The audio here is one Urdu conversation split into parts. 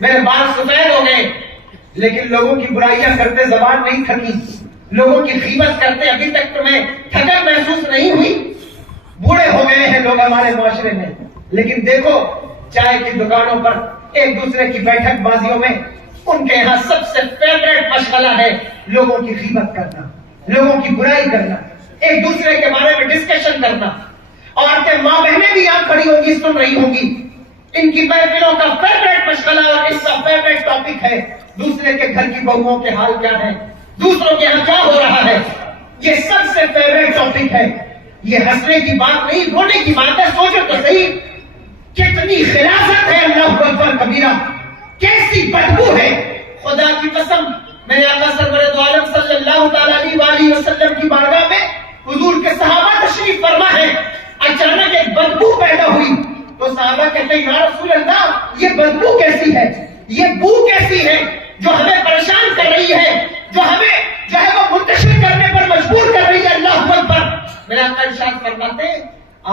میرے بال سفید ہو گئے، لیکن لوگوں کی برائیاں کرتے زبان نہیں تھکی، لوگوں کی غیبت کرتے ابھی تک تمہیں تھکن محسوس نہیں ہوئی؟ بوڑھے ہو گئے ہیں لوگ ہمارے معاشرے میں، لیکن دیکھو چائے کی دکانوں پر ایک دوسرے کی بیٹھک بازیوں میں ان کے یہاں سب سے فیوریٹ مشغلہ ہے لوگوں کی غیبت کرنا، لوگوں کی برائی کرنا، ایک دوسرے کے بارے میں ڈسکشن کرنا۔ عورتیں ماں بہنیں بھی یہاں کھڑی ہوگی، سن رہی ہوں گی، ان کی محفلوں کا فیوریٹ مشغلہ اور اس کا فیوریٹ ٹاپک ہے دوسرے کے گھر کی بہوؤں کے حال کیا ہے، دوسروں کے یہاں کیا ہو رہا ہے۔ یہ سب سے فیوریٹ ٹاپک ہے۔ یہ ہنسنے کی بات نہیں، رونے کی بات ہے۔ سوچو تو صحیح، کتنی خلاصت ہے اللہ اکبر کبیرہ، کیسی بدبو ہے۔ خدا کی قسم، میرے آقا سرور دو عالم صلی اللہ تعالی علیہ وسلم کی بارگاہ میں حضور کے صحابہ تشریف فرما ہے، اچانک ایک بدبو پیدا ہوئی تو صحابہ کہتے ہیں یا رسول اللہ یہ بدبو کیسی ہے، یہ بو کیسی ہے جو ہمیں پریشان کر رہی ہے، جو ہمیں جو ہے وہ منتشر کرنے پر مجبور کر رہی ہے۔ اللہ اکبر۔ میرے آقا ارشاد فرماتے ہیں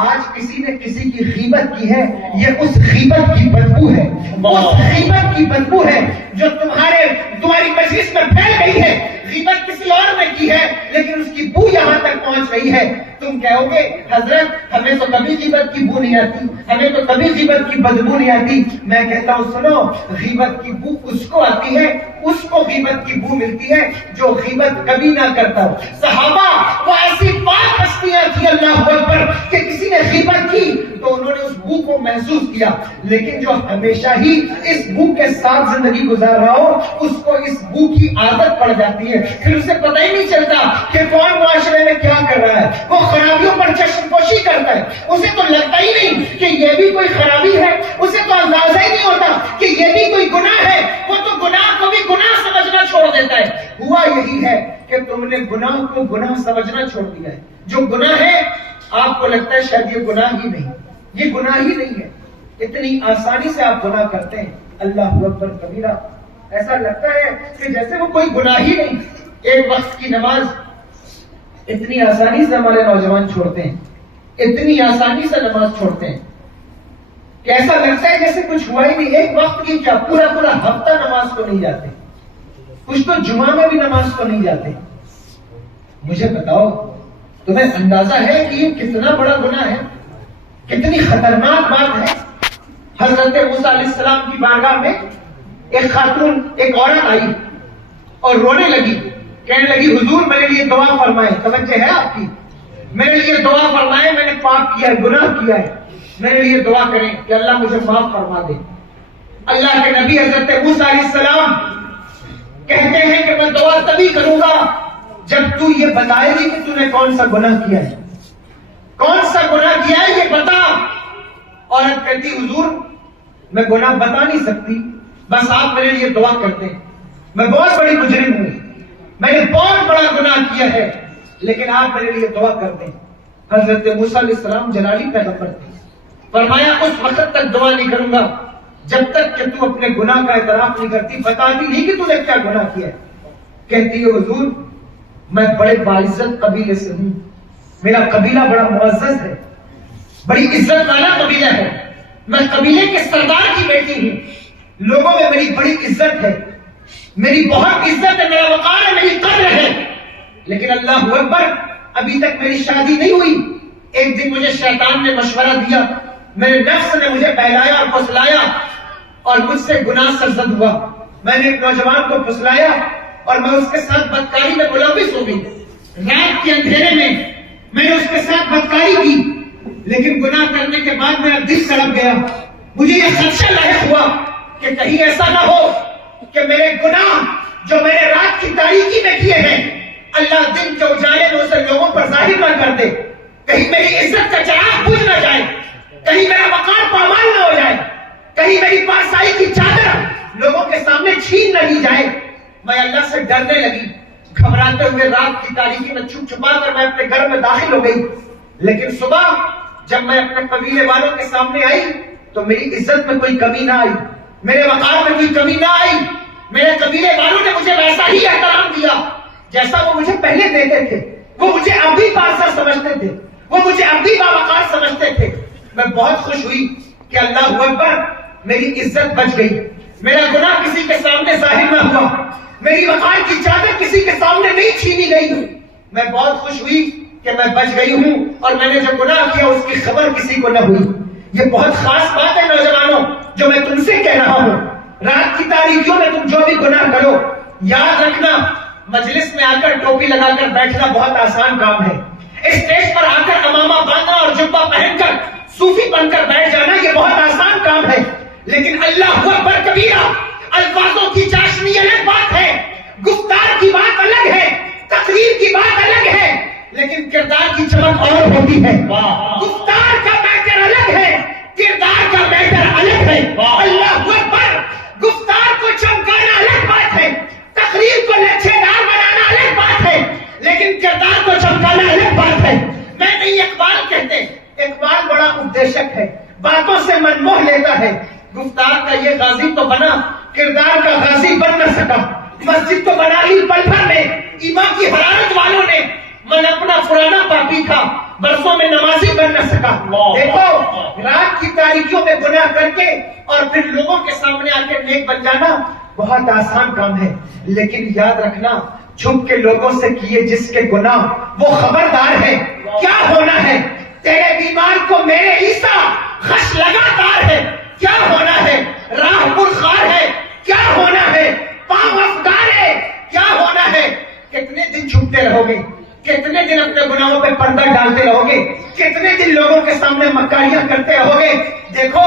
آج کسی نے کسی کی غیبت کی ہے، یہ اس غیبت کی بدبو ہے، اس غیبت کی بدبو ہے جو تمہاری مجلس میں پھیل گئی ہے۔ غیبت کسی اور نے کی ہے لیکن اس کی بو یہاں تک پہنچ رہی ہے۔ تم کہو گے حضرت ہمیں تو کبھی غیبت کی بو نہیں آتی، ہمیں تو کبھی غیبت کی بدبو نہیں آتی۔ میں کہتا ہوں سنو، غیبت کی بو اس کو آتی ہے، اس کو غیبت کی بو ملتی ہے جو غیبت کبھی نہ کرتا ہو۔ صحابہ وہ ایسی پاک ہستیاں تھی اللہ اکبر کہ کسی نے غیبت کی تو انہوں نے اس بو کو محسوس کیا، لیکن جو ہمیشہ ہی اس بو کے ساتھ زندگی گزار رہا ہو اس کو اس بو کی عادت پڑ جاتی ہے، پھر اسے پتہ ہی نہیں چلتا کہ کون معاشرے میں کیا کر رہا ہے۔ وہ خرابیوں پر چشم پوشی کرتا ہے، اسے تو لگتا ہی نہیں کہ یہ بھی کوئی خرابی ہے، اسے تو اندازہ ہی نہیں ہوتا کہ یہ بھی کوئی گناہ ہے، وہ تو گناہ کو بھی گناہ سمجھنا چھوڑ دیتا ہے۔ ہوا یہی ہے کہ تم نے گناہ کو گناہ سمجھنا چھوڑ دیا ہے۔ جو گناہ ہے آپ کو لگتا ہے شاید یہ گناہ ہی نہیں، یہ گناہ ہی نہیں ہے، اتنی آسانی سے آپ گناہ کرتے ہیں۔ اللہ اکبر کبیرہ، ایسا لگتا ہے کہ جیسے وہ کوئی گناہ ہی نہیں۔ ایک وقت کی نماز اتنی آسانی سے ہمارے نوجوان چھوڑتے ہیں، اتنی آسانی سے نماز چھوڑتے ہیں کہ ایسا لگتا ہے جیسے کچھ ہوا ہی نہیں۔ ایک وقت کی کیا، پورا پورا ہفتہ نماز کو نہیں جاتے، کچھ تو جمعہ میں بھی نماز کو نہیں جاتے۔ مجھے بتاؤ تمہیں اندازہ ہے کہ یہ کتنا بڑا گناہ ہے، کتنی خطرناک بات ہے۔ حضرت موسیٰ علیہ السلام کی بارگاہ میں ایک خاتون، ایک عورت آئی اور رونے لگی، کہنے لگی حضور میرے لیے دعا فرمائے۔ توجہ ہے آپ کی؟ میرے لیے دعا فرمائے، میں نے پاپ کیا ہے، گناہ کیا ہے، میرے لیے دعا کریں کہ اللہ مجھے معاف فرما دے۔ اللہ کے نبی حضرت موسیٰ علیہ السلام کہتے ہیں کہ میں دعا تبھی کروں گا جب تو یہ بتائے گی کہ تو نے کون سا گناہ کیا ہے، کون سا گناہ کیا ہے یہ بتا۔ عورت کہتی حضور میں گناہ بتا نہیں سکتی، بس آپ میرے لیے دعا کرتے ہیں، میں بہت بڑی مجرم ہوں، میں نے بہت بڑا گناہ کیا ہے، لیکن آپ میرے لیے دعا کرتے ہیں۔ حضرت موسیٰ علیہ السلام جلالی پیغمبر تھے، فرمایا اس وقت تک دعا نہیں کروں گا جب تک کہ تو اپنے گناہ کا اعتراف نہیں کرتی، بتاتی نہیں کہ تو نے کیا گناہ کیا ہے۔ کہتی ہے حضور میں بڑے باعزت قبیلے سے ہوں، میرا قبیلہ بڑا معزز ہے، بڑی عزت والا قبیلہ ہے، میں قبیلے کے سردار کی بیٹی ہوں، لوگوں میں میری بڑی عزت ہے، میری بہت عزت ہے، میرا وقار ہے، میری قدر ہے، لیکن اللہ اکبر ابھی تک میری شادی نہیں ہوئی۔ ایک دن مجھے شیطان نے مشورہ دیا، میرے نفس نے مجھے بہلایا اور پھسلایا اور مجھ سے گناہ سرزد ہوا۔ میں نے ایک نوجوان کو پھسلایا اور میں اس کے ساتھ بدکاری میں ملوث ہو گئی۔ رات کے اندھیرے میں نے اس کے ساتھ بدکاری کی، لیکن گناہ کرنے کے بعد میرا دل تڑپ گیا۔ مجھے یہ خدشہ لاحق ہوا کہ کہیں ایسا نہ ہو کہ میرے گناہ جو میں نے رات کی تاریکی میں کیے ہیں اللہ دن کے اجالے میں اسے لوگوں پر ظاہر نہ کر دے، کہیں میری عزت کا چراغ بجھ نہ جائے، کہیں میرا وقار پامال نہ ہو جائے، کہیں میری پارسائی کی چادر لوگوں کے سامنے چھین نہ لی جائے۔ میں اللہ سے ڈرنے لگی، گھبراتے ہوئے رات کی تاریکی میں چھپ چھپا کر میں اپنے گھر میں داخل ہو گئی۔ لیکن صبح جب میں اپنے قبیلے والوں کے سامنے آئی تو میری عزت میں کوئی کمی نہ آئی، میرے وقار میں کوئی کمی نہ آئی۔ میرے قبیلے والوں نے مجھے ویسا ہی احترام دیا جیسا وہ مجھے پہلے دیتے تھے، وہ مجھے اب بھی پارسا سمجھتے تھے، وہ مجھے اب بھی باوقار سمجھتے تھے۔ میں بہت خوش ہوئی کہ اللہ اکبر میری عزت بچ گئی، میرا گناہ کسی کے سامنے ظاہر نہ ہوا، میری وقار کی چادر کسی کے سامنے نہیں چھینی گئی، میں بہت خوش ہوئی کہ میں بچ گئی ہوں اور میں نے جو گناہ کیا اس کی خبر کسی کو نہ ہوئی۔ یہ بہت خاص بات ہے نوجوانوں جو میں تم سے کہہ رہا ہوں۔ رات کی تاریکیوں میں تم جو بھی گناہ کرو، یاد رکھنا مجلس میں آ کر ٹوپی لگا کر بیٹھنا بہت آسان کام ہے، اسٹیج پر آ کر امامہ باندھنا اور جبہ پہن کر صوفی بن کر بیٹھ جانا یہ بہت آسان کام ہے، لیکن اللہ اکبر کبیرہ، الفاظوں کی چاشنی الگ بات ہے، گفتار کی بات الگ ہے، تقریر کی بات الگ ہے، لیکن کردار کی چمک اور ہوتی ہے۔ گفتار کا میٹر الگ ہے، کردار کا میٹر الگ ہے۔ اللہ اکبر، گفتار کو چمکانا الگ بات ہے، تقریر کو لچھے دار بنانا الگ بات ہے، لیکن کردار کو چمکانا الگ بات ہے۔ میں نہیں اقبال کہتے، اقبال بڑا اپدیشک ہے، باتوں سے من موہ لیتا ہے، گفتار کا یہ غازی تو بنا، کردار کا غازی بن نہ سکا۔ مسجد تو بنا ہی پل بھر میں، ایمان کی حرارت والوں نے، من اپنا پرانا پاپی تھا، برسوں میں نمازی بن نہ سکا۔ دیکھو رات کی تاریکیوں میں گناہ کر کے اور پھر لوگوں کے سامنے آ کے نیک بن جانا بہت آسان کام ہے، لیکن یاد رکھنا چھپ کے لوگوں سے کیے جس کے گناہ وہ خبردار ہے کیا ہونا ہے۔ تیرے بیمار کو میرے عیسیٰ خش لگاتار ہے، کیا ہونا ہے۔ راہ پرخار ہے، کیا ہونا ہے۔ پاؤں افگار ہے، کیا ہونا ہے۔ کتنے دن چھپتے رہو گے، کتنے دن اپنے گناہوں پہ پردہ ڈالتے رہو گے، کتنے دن لوگوں کے سامنے مکاریاں کرتے رہو گے۔ دیکھو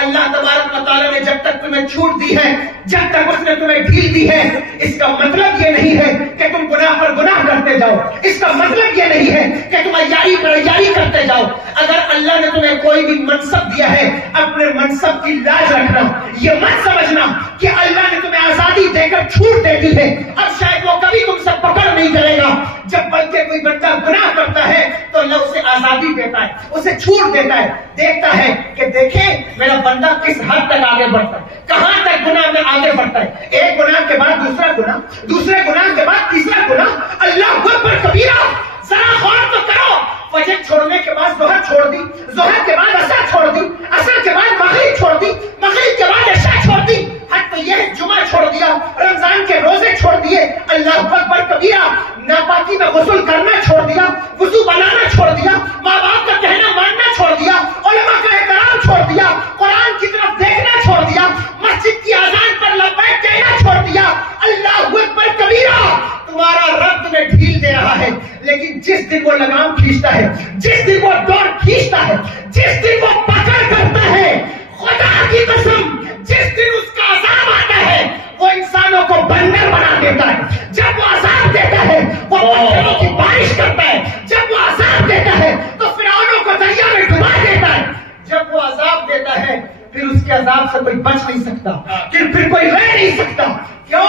اللہ تبارک و تعالیٰ نے جب تک تمہیں چھوٹ دی ہے، جب تک اس نے تمہیں ڈھیل دی ہے، اس کا مطلب یہ نہیں ہے کہ تم گناہ پر گناہ کرتے جاؤ، اس کا مطلب یہ نہیں ہے کہ تم عیاری پر عیاری کرتے جاؤ۔ اگر اللہ نے تمہیں کوئی بھی منصب دیا ہے، اپنے منصب کی لاج رکھنا، یہ مت سمجھنا کہ اللہ نے تمہیں آزادی دے کر چھوٹ دے دی ہے، اب شاید وہ کبھی تم سے پکڑ نہیں کرے گا۔ جب بلکہ کوئی بندہ گناہ کرتا ہے تو اللہ اسے آزادی دیتا ہے، اسے چھوٹ دیتا ہے، دیکھتا ہے کہ دیکھیں میرا بندہ کس حد تک آگے بڑھتا ہے، کہاں تک گناہ میں آگے بڑھتا ہے۔ ایک گناہ کے بعد دوسرا گناہ، دوسرے گناہ کے بعد تیسرا گناہ۔ اللہ اکبر کبیرہ، ذرا غور تو کرو، فجر چھوڑنے کے بعد ظہر چھوڑ دی، ظہر کے بعد عصر چھوڑ دی، عصر کے بعد مغرب چھوڑ دی، مغرب کے بعد عشاء چھوڑ دی، حتی یہ جمعہ چھوڑ دیا، رمضان کے روزے چھوڑ دیے۔ اللہ اکبر کبیرہ، ناپاکی میں غسل کرنا چھوڑ دیا، وضو بنانا چھوڑ دیا، ماں باپ کا کہنا ماننا چھوڑ دیا، علماء کا احترام چھوڑ دیا، قرآن کی طرف دیکھنا چھوڑ دیا، مسجد کی اذان پر لبیک کہنا چھوڑ دیا۔ اللہ اکبر کبیرہ، تمہارا رب تمہیں ڈھیل دے رہا ہے، لیکن جس دن وہ لگام کھینچتا ہے، جس دن وہ ڈور کھینچتا ہے، جس دن وہ پکڑ کرتا ہے، خدا کی قسم جس دن اس کا عذاب آتا ہے وہ انسانوں کو بندر بنا دیتا ہے۔ جب وہ عذاب دیتا ہے وہ پتھروں کی بارش کرتا ہے، جب وہ عذاب دیتا ہے تو فرعونوں کو دریا میں ڈبا دیتا ہے۔ جب وہ عذاب دیتا ہے پھر اس کے عذاب سے کوئی بچ نہیں سکتا، پھر کوئی رہ نہیں سکتا۔ کیوں؟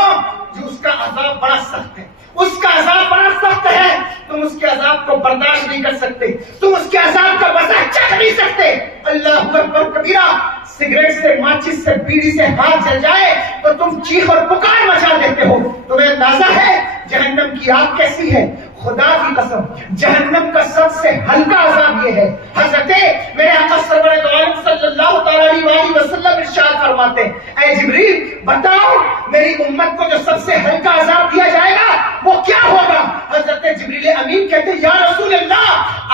جو اس کا عذاب بڑا سخت ہے، اس کا عذاب بڑا سخت ہے، تم اس کے عذاب کو برداشت نہیں کر سکتے، تم اس کے عذاب کا مزہ چکھ نہیں سکتے۔ اللہ اکبر کبیرہ، سگریٹ سے، ماچس سے، بیڑی سے ہاتھ جل جائے تو تم چیخ اور پکار مچا دیتے ہو۔ تمہیں اندازہ ہے جہنم کی آگ کیسی ہے؟ خدا کی قسم جہنم کا سب سے ہلکا عذاب یہ ہے۔ حضرت میرے آقا سرور دو عالم صلی اللہ تعالی علیہ وسلم ارشاد فرماتے ہیں، اے جبریل بتاؤ میری امت کو جو سب سے ہلکا عذاب دیا جائے گا وہ کیا ہوگا؟ حضرت جبریل امین کہتے ہیں یا رسول اللہ،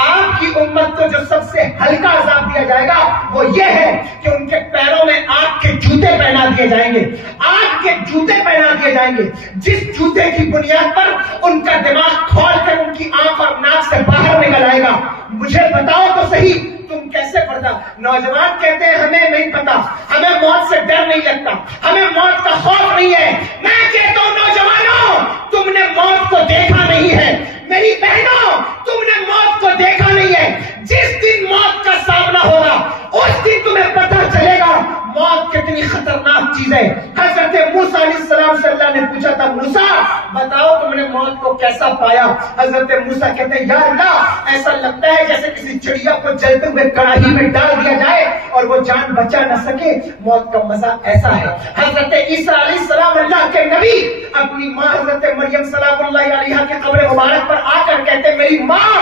آپ کی امت کو جو سب سے ہلکا عذاب دیا جائے گا وہ یہ ہے کہ ان کے پیروں میں آگ کے جوتے پہنا دیے جائیں گے، آگ کے جوتے پہنا دیے جائیں گے، جس جوتے کی بنیاد پر ان کا دماغ کھول کر ان کی آنکھ اور ناک سے باہر نکل آئے گا۔ مجھے بتاؤ تو صحیح تم کیسے پڑھتا؟ نوجوان کہتے ہیں ہمیں نہیں پتا، ہمیں موت سے ڈر نہیں لگتا، ہمیں موت کا خوف نہیں ہے۔ میں کہتا ہوں نوجوانوں، تم نے موت کو دیکھا نہیں ہے، میری بہنوں تم نے موت کو دیکھا نہیں ہے۔ جس دن موت کا سامنا ہوگا اس دن تمہیں پتہ چلے گا موت کتنی خطرناک چیز ہے۔ حضرت موسیٰ علیہ السلام سے اللہ نے پوچھا تھا موسیٰ بتاؤ تم نے موت کو کیسا پایا؟ حضرت موسیٰ کہتے ہیں یا اللہ ایسا لگتا ہے جیسے کسی چڑیا کو جلتے ہوئے کڑاہی میں ڈال دیا جائے اور وہ جان بچا نہ سکے، موت کا مزہ ایسا ہے۔ حضرت عیسیٰ علیہ السلام اللہ کے نبی اپنی ماں حضرت مریم سلام اللہ علیہا کے قبر مبارک پر آ کر کہتے میری ماں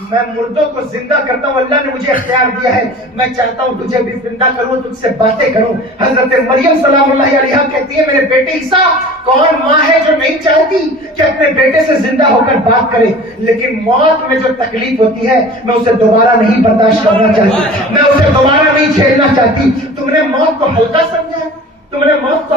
میں مردوں کو زندہ کرتا ہوں، اللہ نے مجھے اختیار دیا ہے، میں چاہتا ہوں تجھے بھی زندہ کروں، تجھ سے باتیں کروں۔ حضرت مریم سلام اللہ علیہا کہتی ہے میرے بیٹے عیسیٰ، کون ماں ہے جو نہیں چاہتی کہ اپنے بیٹے سے زندہ ہو کر بات کرے، لیکن موت میں جو تکلیف ہوتی ہے میں اسے دوبارہ نہیں برداشت کرنا چاہتی، میں اسے دوبارہ نہیں جھیلنا چاہتی۔ تم نے موت کو ہلکا سمجھا، تم نے موت کو